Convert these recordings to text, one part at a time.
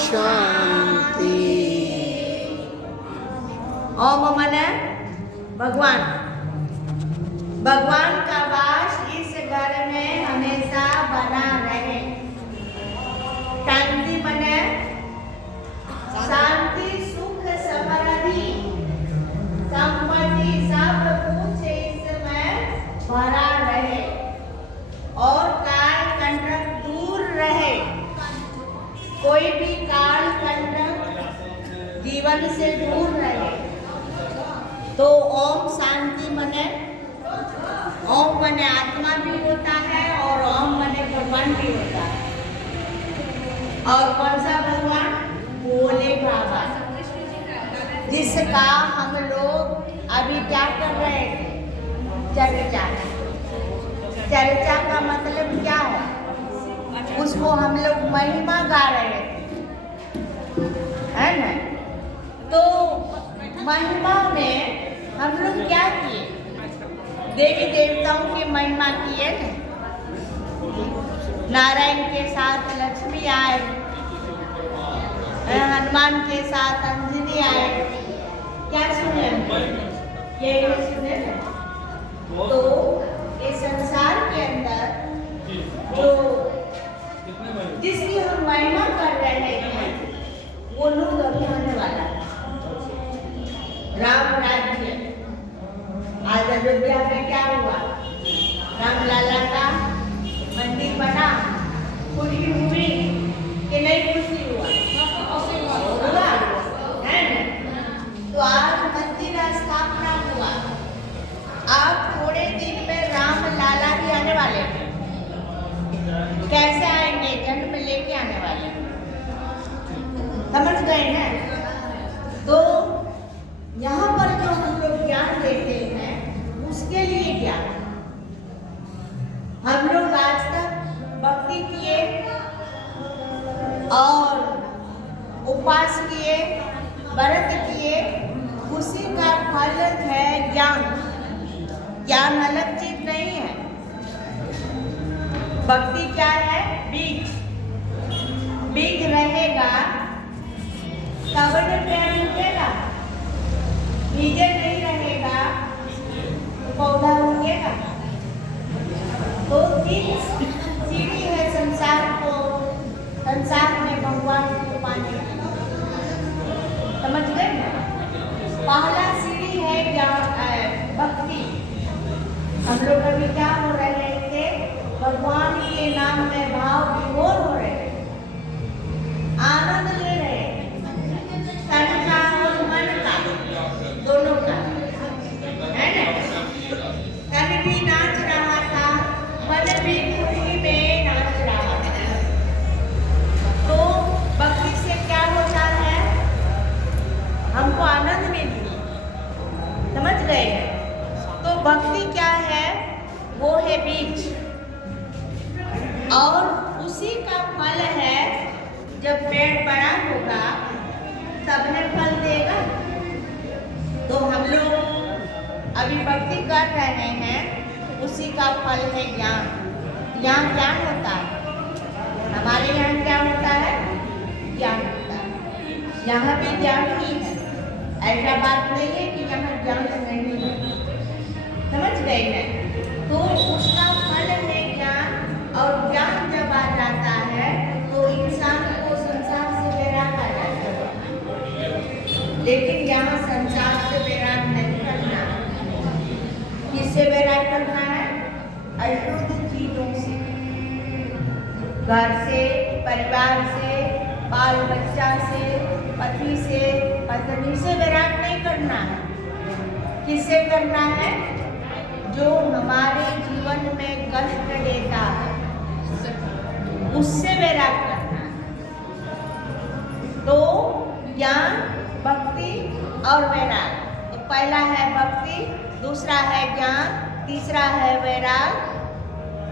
शांति। ओम माने भगवान। भगवान का वास इस घर में हमेशा बना रहे। शांति माने शांति, सुख, समृद्धि, संपत्ति सब कुछ इसमें भरा रहे और काल कंटक दूर रहे। कोई भी काल कंटक जीवन से दूर रहे। तो ओम शांति मने, ओम मने आत्मा भी होता है और ओम मने भगवान भी होता है। और कौन सा भगवान? भोले बाबा, जिसका हम लोग अभी क्या कर रहे थे? चर्चा। चर्चा का मतलब क्या है? उसको हम लोग महिमा गा रहे थे, है ना? तो महिमा में हम लोग क्या किए? देवी देवताओं की महिमा किए ना। नारायण के साथ लक्ष्मी आए, हनुमान के साथ अंजनी आए। क्या सुने? ये सुने ना। तो इस संसार के अंदर जो जिसकी हम महिमा कर रहे हैं वो लोग अभी आने वाला है। राम राज्य आज अयोध्या में क्या हुआ? राम लाला का मंदिर बना, खुशी हुई कि नहीं खुशी हुआ? है ना? तो आज मंदिर स्थापना हुआ। अब थोड़े दिन में राम लाला भी आने वाले हैं। कैसे आएंगे? जन्म लेके आने वाले हैं। समझ गए ना? तो यहाँ पर जो हम लोग ज्ञान देते हैं उसके लिए ज्ञान। हम लोग आज तक भक्ति किए और उपवास किए, व्रत किए, उसी का फल है ज्ञान। ज्ञान अलग चीज नहीं है। भक्ति क्या है? बीज। बीज रहेगा तब न पेड़ उगेगा। बीज नहीं रहेगा तो पौधा उगेगा। तो तीन सीढ़ी है संसार में भगवान को पाने की। समझ गए ना? पहला सीढ़ी है ज्ञान, भक्ति। हम लोग अभी क्या हो रहे थे? भगवान के नाम में भाव विभोर हो रहे थे, आनंद ले रहे, तन का और मन का, दोनों का, है ना? तन भी नाच रहा था, मन भी खुशी में नाच रहा था। तो भक्ति से क्या होता है? हमको आनंद मिलती। समझ गए? तो भक्ति क्या है? वो है बीज और उसी का फल है जब पेड़ बड़ा होगा तब ने फल देगा। तो हम लोग अभी भक्ति कर रहे हैं, उसी का फल है ज्ञान। यहाँ ज्ञान होता है। हमारे यहाँ क्या होता है? ज्ञान होता है। यहाँ भी ज्ञान ही है। ऐसा बात नहीं है कि यहाँ ज्ञान नहीं है। समझ गए ना? तो उसका फल है ज्ञान। और ज्ञान जब आ जाता है तो इंसान को संसार से वैराग आ जाता है। लेकिन यहाँ संसार से वैराग नहीं करना। किससे वैराग करना है? अशुद्ध चीजों से, घर से, परिवार से, बाल बच्चा से, पति से, पत्नी से वैराग नहीं करना है। किससे करना है? जो हमारे जीवन में कष्ट देता है, उससे वैराग करना है। तो ज्ञान, भक्ति और वैराग। तो पहला है भक्ति, दूसरा है ज्ञान, तीसरा है वैराग।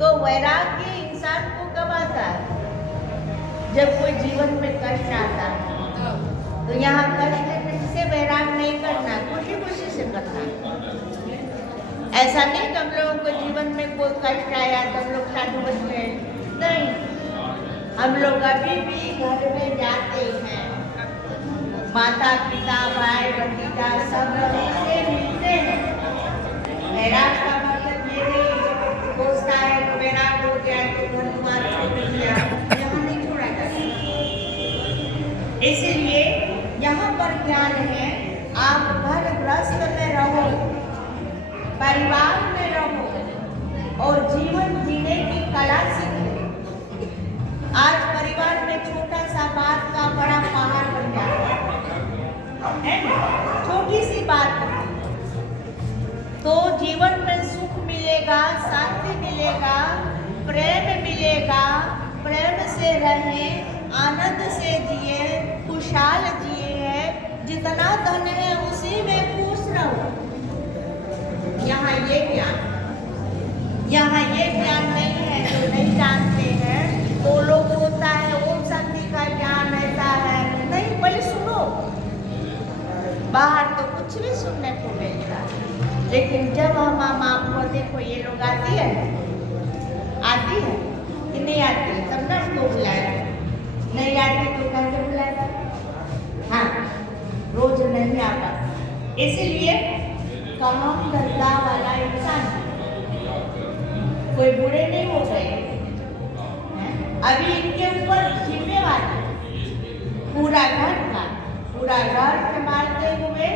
तो वैराग्य इंसान को कब आता है? जब कोई जीवन में कष्ट आता है। तो यहाँ कष्ट से वैराग नहीं करना, खुशी खुशी से करना। ऐसा नहीं कि हम लोगों को जीवन में कोई कष्ट आया तो हम लोग साधु बन गए, नहीं। हम लोग अभी भी घर में जाते हैं, माता पिता भाई भतीजा सब लोग से मिलते हैं। मेराज का मतलब ये नहीं सोचता है तो मेराज हो गया तो घर द्वार छोड़ दिया, यहाँ नहीं छोड़ा जाता। इसीलिए यहाँ पर ज्ञान है, आप घर गृहस्थ में रहो, परिवार में रहो और जीवन जीने की कला सीखो। आज परिवार में छोटा सा बात का बड़ा पहाड़ बन जाता है ना, छोटी सी बात तो जीवन में सुख मिलेगा, शांति मिलेगा, प्रेम मिलेगा। प्रेम से रहें, आनंद से जिए, खुशहाल जिए, जितना धन है उसी में खुश रहो। यहाँ ये ज्ञान नहीं है, जो नहीं जानते हैं तो लोग होता है ओम शांति का ज्ञान ऐसा है, नहीं पहले सुनो। बाहर तो कुछ भी सुनने को मिलता, लेकिन जब हम आपको देखो ये लोग आती है कि नहीं आती, तब ना हमको बुलाया, नहीं आती तो कैसे बुलाया? हाँ, रोज नहीं आता। इसीलिए काम धंधा वाला इंसान कोई बुरे नहीं हो गए, अभी इनके ऊपर जिम्मेवारी पूरा घर संभालते हुए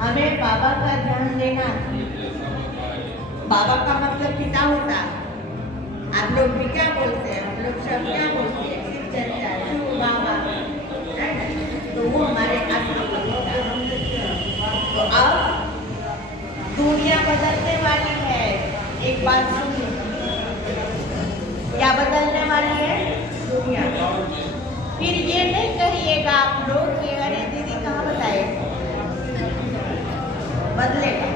हमें बाबा का ध्यान देना। बाबा का मतलब पिता होता, आप लोग भी क्या बोलते हैं, हम लोग सब क्या बोलते हैं, शिव चर्चा, शिव बाबा, तो वो हमारे आत्मा का पिता। तो अब दुनिया बदलने वाली है, एक बात सुनिए, क्या बदलने वाली है दुनिया? फिर ये नहीं कहिएगा आप लोग कि अरे दीदी कहाँ बताए, बदलेगा।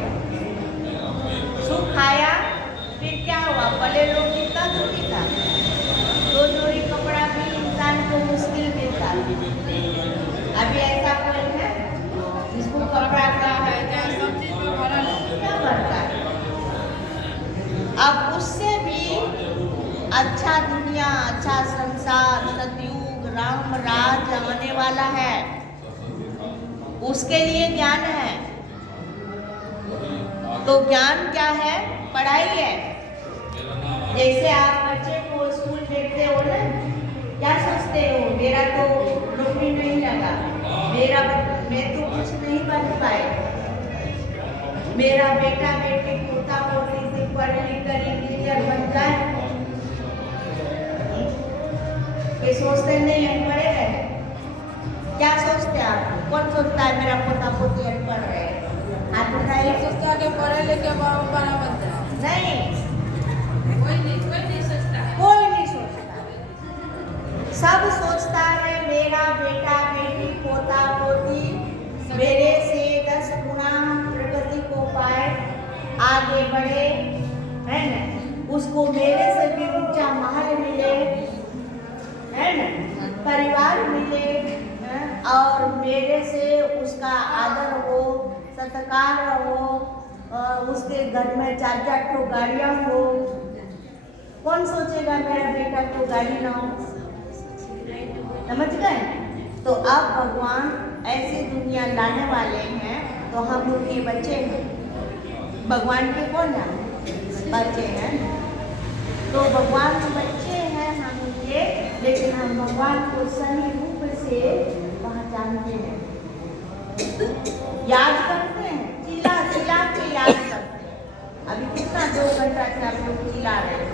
सुख आया फिर क्या हुआ, पहले लोग कितना दुखी था, 2 जोड़ी कपड़ा भी इंसान को मुश्किल मिलता। अभी ऐसा कोई है जिसको कपड़ा का है क्या, सब चीज में क्या बनता है? अब उससे भी अच्छा दुनिया, अच्छा संसार, सतयुग, राम राज आने वाला है, उसके लिए ज्ञान है। तो ज्ञान क्या है? पढ़ाई है। जैसे आप बच्चे को स्कूल भेजते हो ना, क्या सोचते हो, मेरा तो नौकरी नहीं लगा, मैं तो कुछ नहीं बन पाए, मेरा बेटा बेटी पोता पोती से पढ़ लिख कर इंजीनियर बन जाए, ये सोचते नहीं अनपढ़ है। क्या सोचते हैं आप? कौन सोचता है मेरा पोता पोती अनपढ़ है? आप उठाइए। सोचता के पढ़े लिखे बड़ा बन जाए, नहीं, कोई नहीं सोचता, कोई नहीं सोचता। सब सोचता है मेरा बेटा बेटी पोता पोती मेरे से 10 गुना प्रगति को पाए, आगे बढ़े, है ना, उसको मेरे से भी ऊंचा महल मिले, है ना, परिवार मिले, और मेरे से उसका आदर हो, सत्कार हो, उसके घर में 4-4 ठो गाड़ियाँ हो। कौन सोचेगा मेरा बेटा को गाड़ी ना हो? समझ गए? तो अब भगवान ऐसी दुनिया लाने वाले हैं, तो हम उनके बच्चे हैं। भगवान के कौन है? बच्चे हैं। तो भगवान के बच्चे हैं हम उनके, लेकिन हम भगवान को सही रूप से पहचानते हैं, याद करते हैं, चिल्ला चिल्ला के याद करते हैं। अभी कितना 2 घंटा से आप लोग चिल्ला रहे हैं,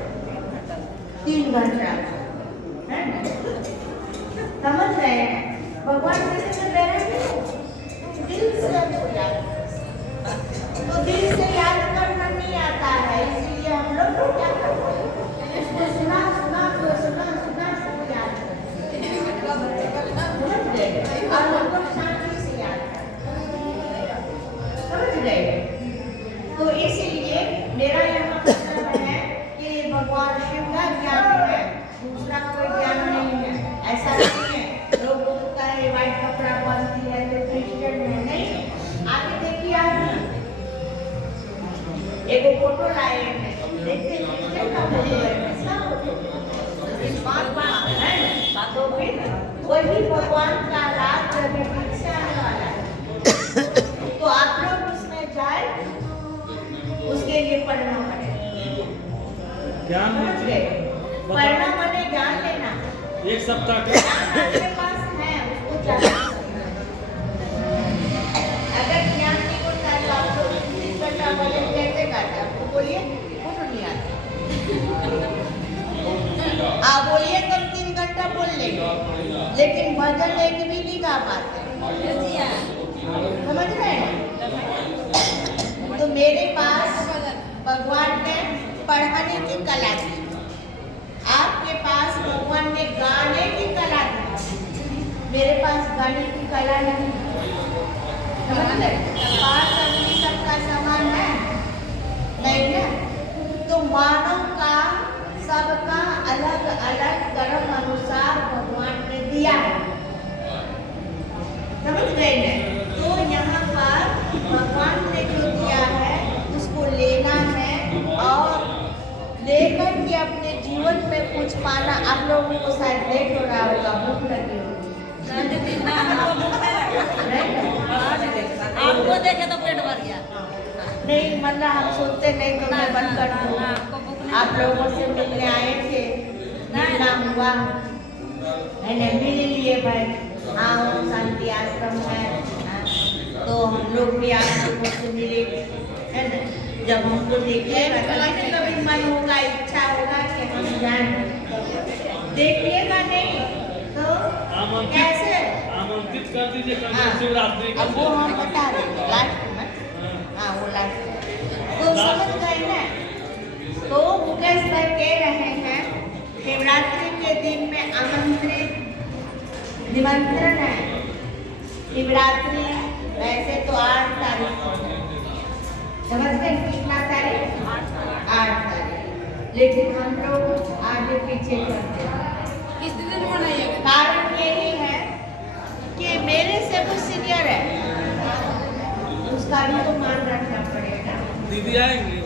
3 घंटा, है ना? समझ रहे हैं? भगवान कैसे कह रहे हैं? दिल से आपको याद, तो दिल से याद करना नहीं आता है, इसीलिए हम लोग क्या करते हैं, इसको सुना याद करते हैं, समझ गए? और हम लोग शांति से याद करते हैं, समझ गए? तो इसीलिए मेरा यहाँ मतलब है कि भगवान शिव का ज्ञान है, दूसरा कोई ज्ञान नहीं है। ऐसा नहीं है लोग बोलता है व्हाइट कपड़ा पहनती है तो क्रिश्चियन है, नहीं। आगे देखिए, आप एक फोटो लाए हैं, देखते क्रिश्चियन का फोटो है, सब फोटो, वही भगवान का लाभ जब फिर से आने वाला है। तो आप लोग उसमें जाए, उसके लिए पढ़ना पड़ेगा। ज्ञान समझ गए? पढ़ना माने ज्ञान लेना। एक सप्ताह के ज्ञान आपके पास है, उसको जाना। अगर ज्ञान नहीं होता तो आप लोग 3 घंटा बोले कैसे करते? आपको बोलिए, कुछ नहीं आता। आप बोलिए तो 3 घंटा बोल लेंगे, लेकिन भजन एक भी नहीं गा पाते। समझ रहे हैं? तो मेरे पास भगवान ने पढ़ाने की कला दी, आपके पास भगवान ने गाने की कला दी, मेरे पास गाने की कला नहीं। समझ रहे? 5 अंगुली सबका समान है नहीं ना? तो मानव का सबका अलग अलग कर्म अनुसार भगवान ने दिया है। समझ गए ना? तो यहाँ पर भगवान ने जो दिया है उसको लेना है और लेकर के अपने जीवन में कुछ पाना। आप लोगों को शायद लेट हो रहा होगा, भूख लगी होगी। आपको देखे तो पेट भर गया। नहीं मतलब हम सोचते नहीं तो मैं बंद कर दूँ। आप लोगों से मिलने आए थे, मिलना हुआ मैंने मिल लिए भाई। हाँ शांति आश्रम है, तो हम लोग भी आप लोगों से मिले, है ना? जब हमको देखिएगा कभी मन होगा, इच्छा होगा कि हम जाएं, देखिएगा नहीं तो कैसे? आमंत्रित कर दीजिए कल हाँ, शिवरात्रि का। अब वो हम बता देंगे लास्ट में। हाँ वो लास्ट तो समझ गए ना? तो मुकेश भाई कह रहे हैं शिवरात्रि के दिन में आमंत्रित निमंत्रण है। शिवरात्रि वैसे तो 8 तारीख को है, समझ गए? कितना तारीख? 8 तारीख, लेकिन हम लोग आगे पीछे करते हैं। किस दिन मनाइएगा? कारण यही है कि मेरे से कुछ सीनियर है, उसका भी तो मान रखना पड़ेगा। दीदी आएंगे।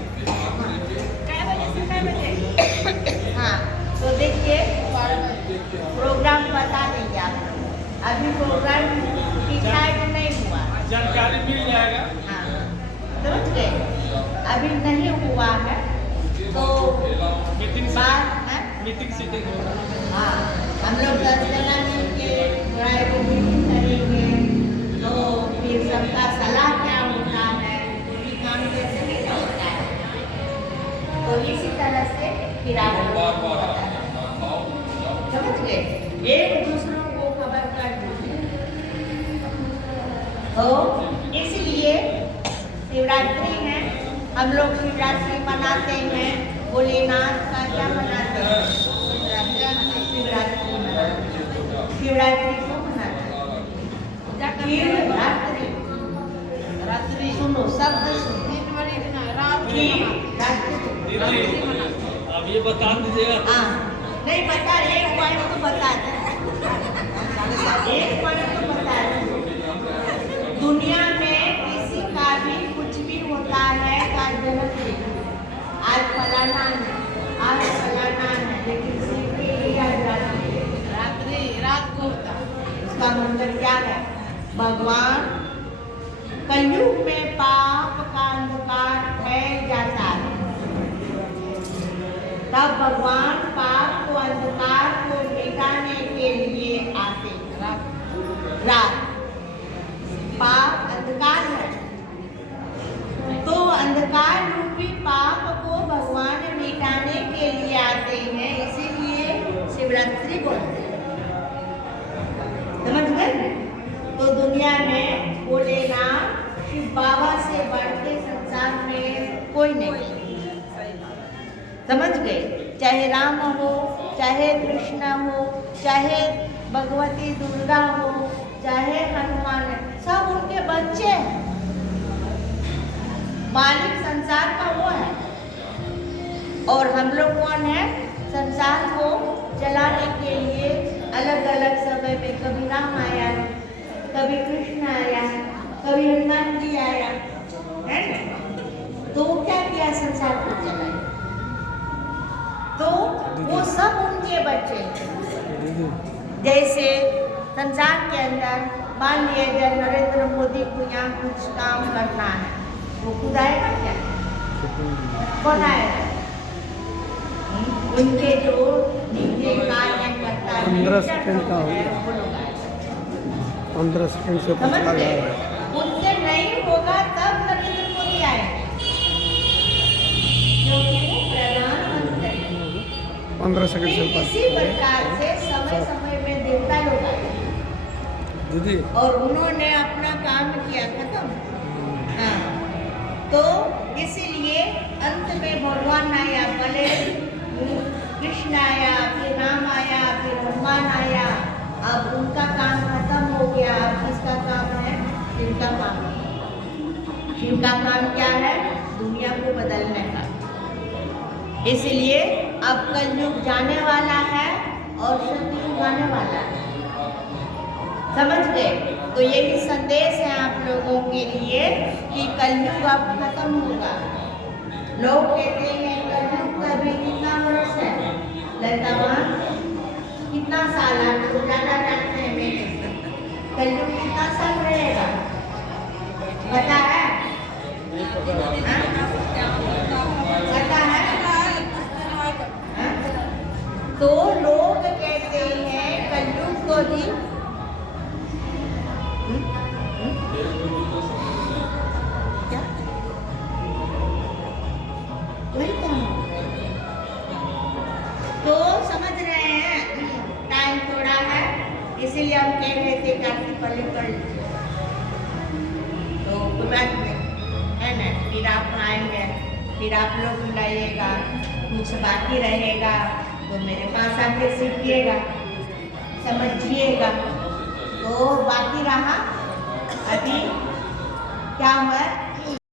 हाँ तो देखिए प्रोग्राम बता देंगे आप लोग। अभी प्रोग्राम डिसाइड नहीं हुआ, जानकारी मिल जाएगा। हाँ समझ गए? अभी नहीं हुआ है तो बात है। मीटिंग सीटिंग होगा। हाँ हम लोग 10 जना मिल के मीटिंग करेंगे, तो फिर सबका सलाह क्या होता है, कोई काम कैसे नहीं होता है, तो इसी तरह से फिर आप लोगों को बताना। समझ गए? एक दूसरों को खबर कर दीजिए। तो इसलिए शिवरात्रि है, हम लोग शिवरात्रि मनाते हैं। भोलेनाथ का क्या मनाते हैं? शिवरात्रि मनाते हैं। शिवरात्रि को मनाते हैं। शिवरात्रि, रात्रि सुनो, शब्द सुनो। रात्रि दीदी अब ये बता दीजिएगा। हाँ नहीं बता, एक पॉइंट तो बता दे, एक पॉइंट तो बता दे। दुनिया में किसी का भी कुछ भी होता है का जन्म आज फलाना है, आज फलाना है, लेकिन सिर्फ के आज रात्रि रात को होता है। इसका मतलब क्या है? भगवान कलयुग में पाप का अंधकार फैल जाता है, तब भगवान पाप को अंधकार को मिटाने के लिए आते हैं। रात पाप अंधकार है, तो अंधकार रूपी पाप को भगवान मिटाने के लिए आते हैं, इसीलिए शिवरात्रि बोलते हैं। समझ गए? तो दुनिया में भोलेनाथ शिव बाबा से बढ़ के संसार में कोई नहीं। समझ गए? चाहे राम हो, चाहे कृष्ण हो, चाहे भगवती दुर्गा हो, चाहे हनुमान, सब उनके बच्चे हैं। मालिक संसार का वो है, और हम लोग कौन है? संसार को चलाने के लिए अलग अलग समय में कभी राम आया, कभी कृष्ण आया, कभी हनुमान जी आया, है ना? तो वो क्या किया? संसार को चलाया। तो वो सब उनके बच्चे हैं। जैसे संसार के अंदर मान लीजिए नरेंद्र मोदी को यहाँ कुछ काम करना है, वो खुद आएगा क्या? कौन आएगा? उनके जो नीचे कार्य करता है 15 सेकंड का हो गया। वो लोग आएगा। 15 सेकंड से समझ कुछ लगा गए? है। उनसे नहीं होगा तब नरेंद्र मोदी आएंगे, क्योंकि वो प्रधानमंत्री हैं। 15 सेकंड से फिर इसी प्रकार से समय समय में देवता लोग आए दीदी और उन्होंने अपना काम किया, खत्म। हाँ, तो इसीलिए अंत में भगवान आया, पहले कृष्ण आया, फिर राम आया, फिर हनुमान आया। अब उनका काम खत्म हो गया। अब किसका काम है? इनका काम। इनका काम क्या है? दुनिया को बदलने का। इसलिए अब कलयुग जाने वाला है और सतयुग आने वाला है। समझ गए? तो यही संदेश है आप लोगों के लिए कि कलयुग अब खत्म होगा। लोग कहते हैं कलयुग का भी कितना वर्ष है? लतावान कितना साल? आप लोग ज़्यादा जानते हैं मेरे से। कलयुग कितना साल रहेगा पता है? पता है? हाँ? तो लोग कहते हैं कलयुग को भी क्या? वही तो समझ रहे हैं, टाइम थोड़ा है, इसीलिए हम कह रहे थे कि आपकी पहले कर लीजिए, तो बाद में है ना, फिर आप आएंगे, फिर आप लोग बुलाइएगा, कुछ बाकी रहेगा तो मेरे पास आके सीखिएगा, समझिएगा। तो बाकी रहा अभी क्या हुआ?